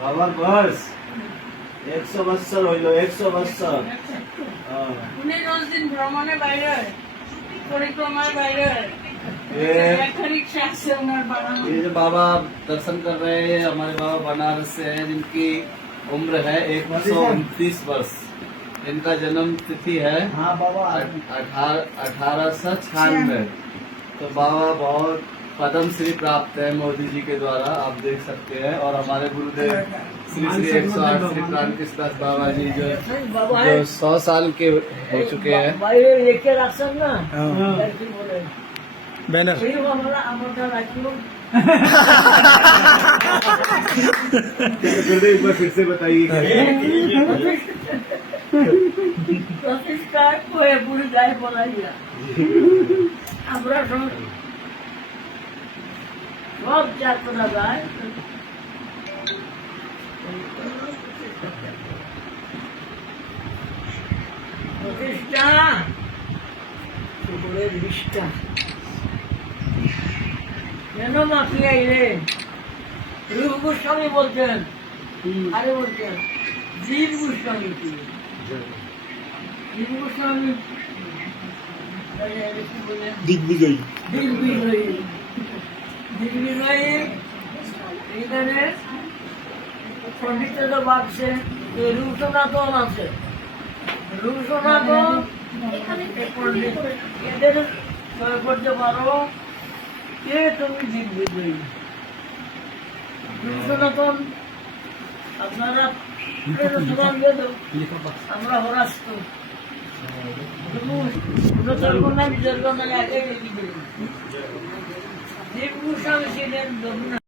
বাবার বয়স 100 বছর হইল, 100 বছর। উনি রোজ দিন ভ্রমণে বাইরে হয়, পরিক্রমায় বাইরে হয়। একটা रिक्शा से उन्हें बनाना। ये जो बाबा दर्शन कर रहे हैं, हमारे बाबा बनारस से हैं, जिनकी उम्र है 129 वर्ष। इनका जन्म तिथि है 1896। तो बाबा बहुत पद्म श्री प्राप्त है मोदी जी के द्वारा, आप देख सकते हैं। और हमारे गुरुदेव श्री श्री 108 श्री प्राणकृष्ण दास बाबा जी जो 100 साल के हो चुके हैं। बैनर गुरुदेव एक बार फिर से बताइए। সব যাত্রা যায় প্রতিষ্ঠা সকলের নিষ্ঠা কেন মাফিয়া এলেন? রূপ গোস্বামী বলছেন, আরে বলছেন জীব গোস্বামী কি? জীব গোস্বামী दिग्विजयी দিগ্বিজয়ী। দিগ্বিজয়ী এখানে পণ্ডিতের বাক্সে রূপ সনাতন আছে। রূপ সনাতন পণ্ডিত এদের করতে পারো কে? তুমি দিগ্বিজয়ী। রূপ সনাতন আপনারা আমরা হরাস্ত জীব গোস্বামী ছিলেন